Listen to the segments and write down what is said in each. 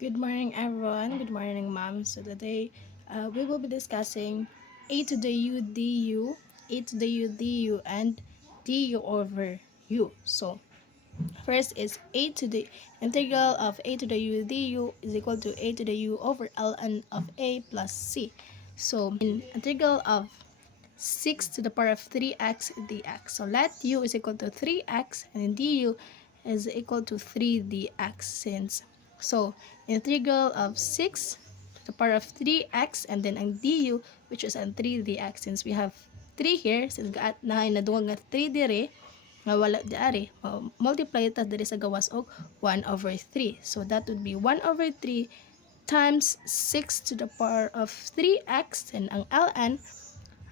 Good morning, everyone. Good morning, ma'am. So today, we will be discussing a to the u du, a to the u du, and du over u. So first is a to the integral of a to the u du is equal to a to the u over ln of a plus c. So in integral of 6 to the power of 3x dx. So let u is equal to 3x and du is equal to 3 dx since so integral of 6 to the power of 3x and then ang du which is ang 3 dx since we have 3 here since nadungag nga 3 dire nga wala diari multiply ta diri sa gawas og 1 over 3. So that would be 1 over 3 times 6 to the power of 3x and ang ln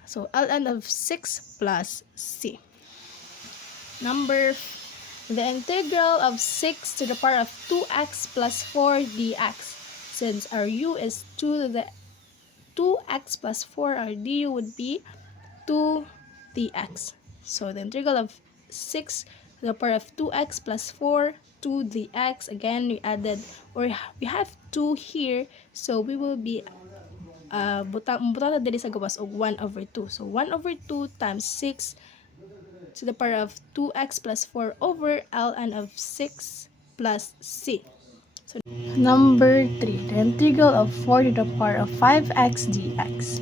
so ln of 6 plus c. The integral of 6 to the power of 2x plus 4 dx. Since our u is 2 to the 2x plus 4, our du would be 2 dx. So the integral of 6 to the power of 2x plus 4, 2 dx. Again, we added, or we have 2 here, so we will be butang na diri sa gawas og 1 over 2. So 1 over 2 times 6 to the power of 2x plus 4 over ln of 6 plus c. So number 3, the integral of 4 to the power of 5x dx.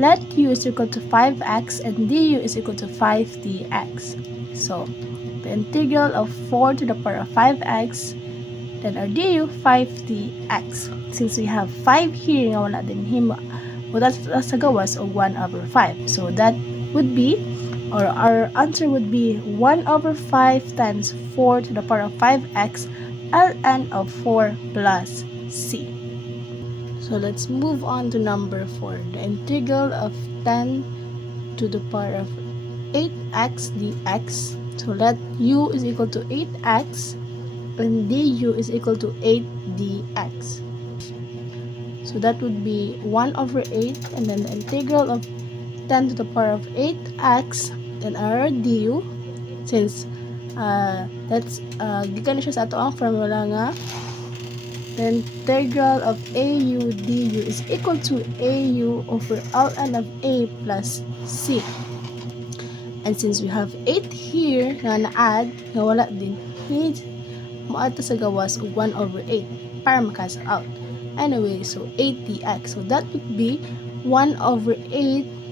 Let u is equal to 5x and du is equal to 5 dx. So the integral of 4 to the power of 5x, then our du 5 dx. Since we have 5 here nga wala din himo, wala sa gawas og 1 over 5. So that would be, or our answer would be 1 over 5 times 4 to the power of 5x ln of 4 plus c. So let's move on to number 4. The integral of 10 to the power of 8x dx. So let u is equal to 8x and du is equal to 8 dx. So that would be 1 over 8 and then the integral of 10 to the power of 8x then our du since that's gikan siya sa ato ang formula nga the integral of au du is equal to au over ln of a plus c. And since we have 8 here nga na-add nga wala din, need mo-add sa gawas og 1 over 8 para makancel out. Anyway, so 8 dx. So that would be 1 over 8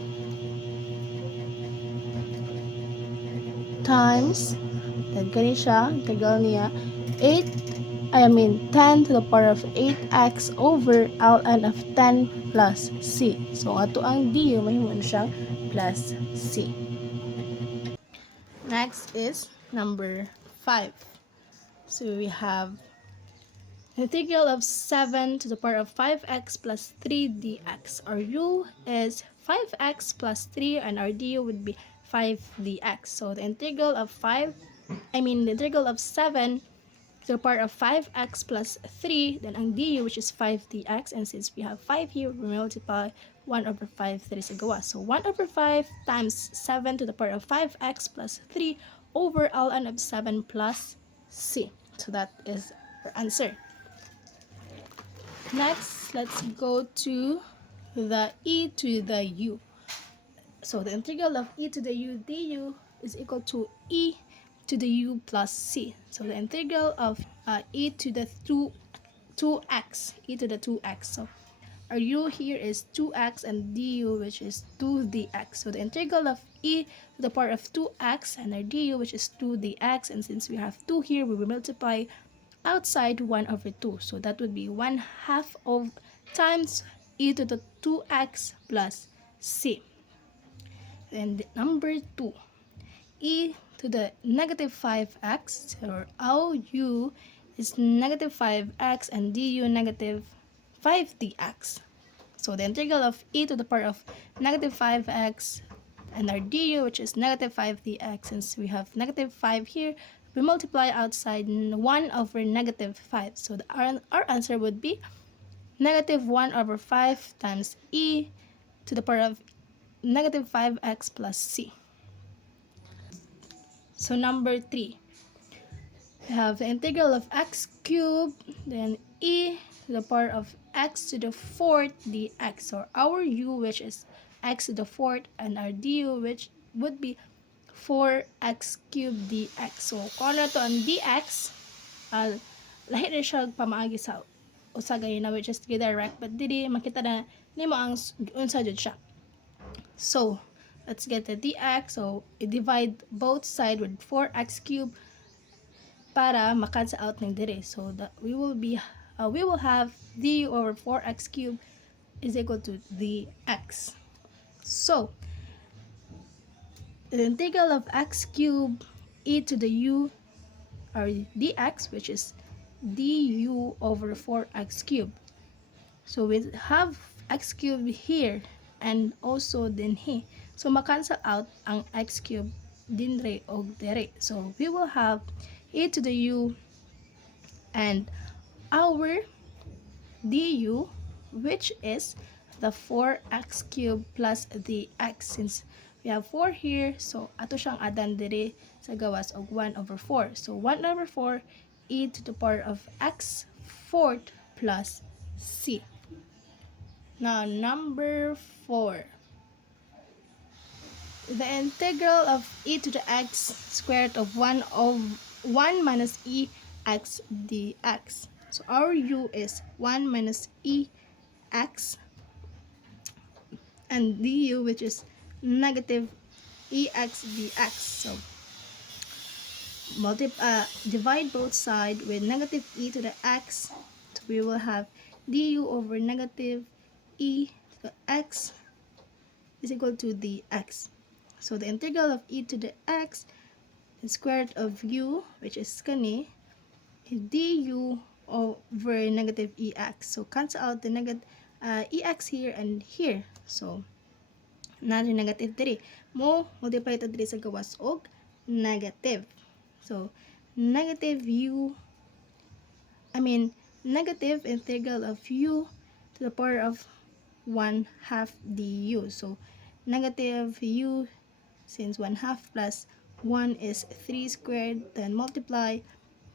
times, then kani siya, integral niya, 10 to the power of 8x over ln of 10 plus c. So, ato ang du, mahimo na siyang plus c. Next is number 5. So, we have integral of 7 to the power of 5x plus 3 dx. Our u is 5x plus 3 and our du would be 5 dx. So the integral of the integral of 7 to the power of 5x plus 3, then ang du which is 5 dx, and since we have 5 here, we multiply 1 over 5 that is a gawa. So 1 over 5 times 7 to the power of 5x plus 3 over ln of 7 plus c. So that is our answer. Next, let's go to the e to the u. So the integral of e to the u du is equal to e to the u plus c. So the integral of e to the 2x, e to the 2x. So our u here is 2x and du which is 2 dx. So the integral of e to the power of 2x and our du which is 2 dx, and since we have 2 here, we will multiply outside 1 over 2. So that would be 1/2 of times e to the 2x plus c. And number 2, e to the negative 5x, or our u is negative 5x and du negative 5 dx. So the integral of e to the power of negative 5x and our du which is negative 5 dx, since we have negative 5 here, we multiply outside 1 over negative 5. So our answer would be negative 1 over 5 times e to the power of negative 5x plus c. So number 3, we have the integral of x cubed, then e to the power of x to the fourth dx. So our u, which is x to the fourth, and our du, which would be 4x cubed dx. So kung ano to ang dx, lahi na siya pamaagi sa usa gani na, which is direct, but dili makita na nimo ang unsa jud siya. So let's get the dx. So i-divide both side with 4x cubed para makancel out ng dire. So that we will have du over 4x cubed is equal to dx. So the integral of x cubed e to the u, or dx, which is du over 4x cubed. So we have x cubed here and also din here. So makancel out ang x cubed dinre o dire. So we will have e to the u and our du, which is the 4x cubed plus the x. Since we have 4 here, so ato siyang adan dire sa gawas og 1 over 4. So 1 over 4 e to the power of x fourth plus c. Now number 4. The integral of e to the x squared of 1 minus e x dx. So our u is 1 minus e x, and du, which is negative ex dx. So divide both sides with negative e to the x. So we will have du over negative e to the x is equal to dx. So the integral of e to the x, the square root of u, which is kani, is du over negative ex. So cancel out the negative ex here and here. So na negative diri. Mo multiply ito diri sa gawas og negative. So negative negative integral of u to the power of 1/2 du. So negative u, since 1/2 plus 1 is 3 squared, then multiply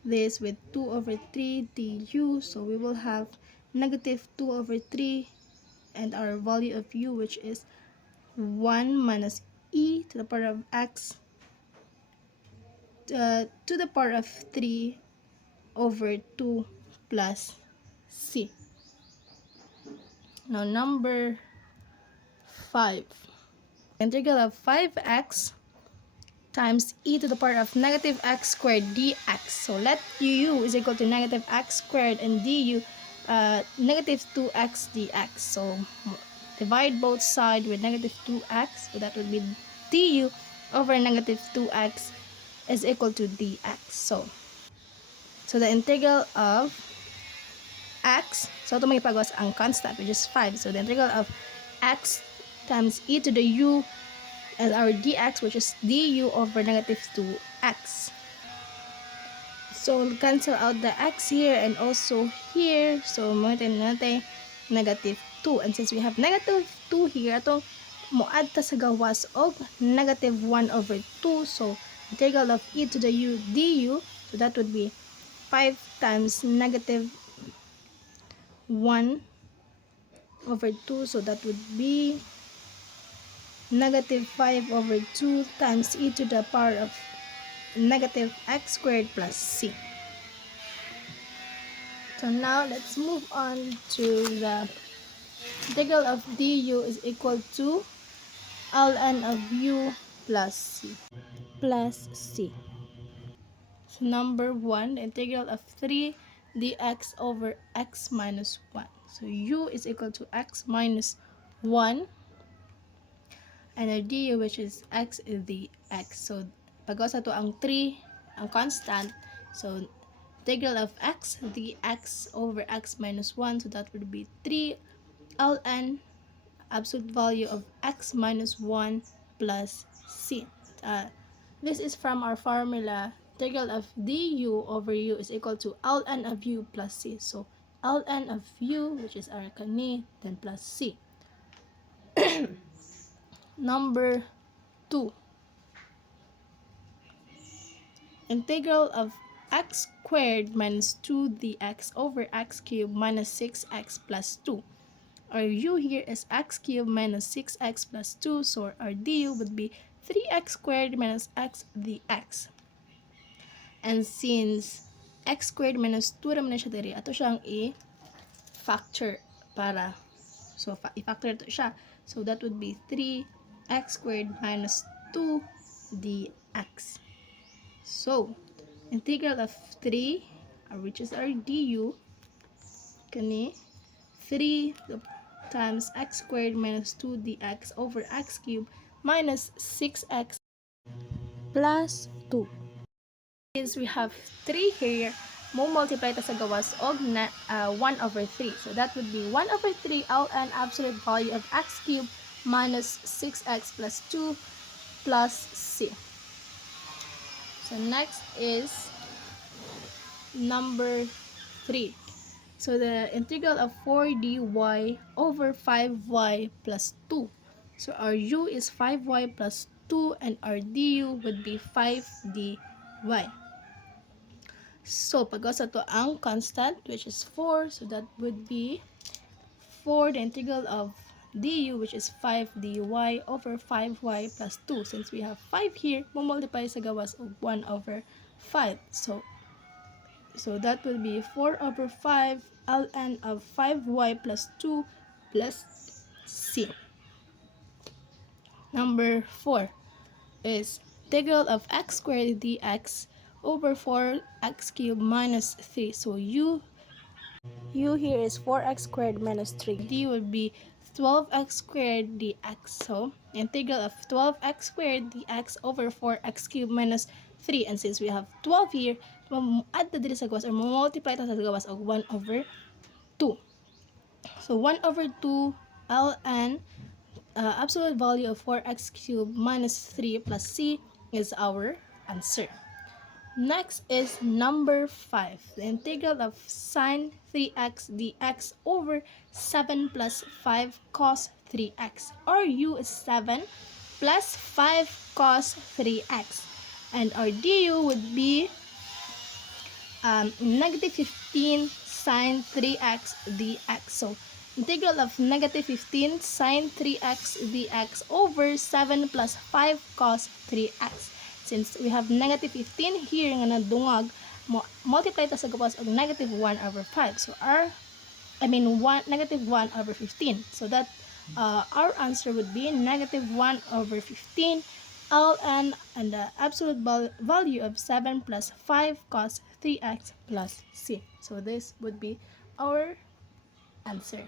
this with 2 over 3 du. So we will have negative 2 over 3 and our value of u, which is 1 minus e to the power of x to the power of 3 over 2 plus c. Now number 5. Integral of 5x times e to the power of negative x squared dx. So let u is equal to negative x squared and du negative 2x dx. So divide both sides with negative 2x. So that would be du over negative 2x is equal to dx. So the integral of x, so ito may pagwas ang constant, which is 5. So the integral of x times e to the u and our dx, which is du over negative 2x. So cancel out the x here and also here. So maintain natin negative 2. And since we have negative 2 here, itong muad ta sa gawas og negative 1 over 2. So integral of e to the u du, so that would be 5 times negative 1 over 2. So that would be negative 5 over 2 times e to the power of negative x squared plus c. So now let's move on to the integral of du is equal to ln of u plus c. So number 1, the integral of 3 dx over x minus 1. So u is equal to x minus 1 and our du, which is x is the x. So pagawas to ang 3 ang constant, so integral of x dx over x minus 1, so that would be 3 ln absolute value of x minus 1 plus c. This is from our formula. Integral of du over u is equal to ln of u plus c. So ln of u, which is our kani, then plus c. Number 2. Integral of x squared minus 2dx over x cubed minus 6x plus 2. Our u here is x cubed minus 6x plus 2, so our du would be 3x squared minus x dx. And since x squared minus 2 naman na siya diri, ato siyang i-factor para, so i-factor ito siya. So that would be 3x squared minus 2 dx. So, integral of 3, which is our du, kani 3 times x squared minus 2 dx over x cubed minus 6x plus 2. Since we have 3 here, mo multiply ta sa gawas og 1 over 3. So that would be 1 over 3 ln absolute value of x cubed minus 6x plus 2 plus c. So next is number 3. So the integral of 4 dy over 5y plus 2. So our u is 5y plus 2 and our du would be 5 dy. So pag-asa to ang constant, which is 4, so that would be 4 the integral of du, which is 5 dy over 5y plus 2. Since we have 5 here, multiply sa gawas og 1 over 5. So that will be 4 over 5 ln of 5y plus 2 plus c. Number 4 is integral of x squared dx over 4x cubed minus 3. So u here is 4x squared minus 3. d would be 12x squared dx. So integral of 12x squared dx over 4x cubed minus 3. And since we have 12 here, add na dili sa gawas or multiply ta sa gawas og 1 over 2. So 1 over 2 ln absolute value of 4x cubed minus 3 plus c is our answer. Next is number 5. The integral of sine 3x dx over 7 plus 5 cos 3x. Our u is 7 plus 5 cos 3x. And our du would be negative 15 sine 3x dx. So, integral of negative 15 sine 3x dx over 7 plus 5 cos 3x. Since we have negative 15 here nga nadungag, multiply ta sa gawas og negative 1 over 5. So, negative 1 over 15. So, that our answer would be negative 1 over 15 ln and the absolute value of 7 plus 5 cos 3x plus c. So this would be our answer.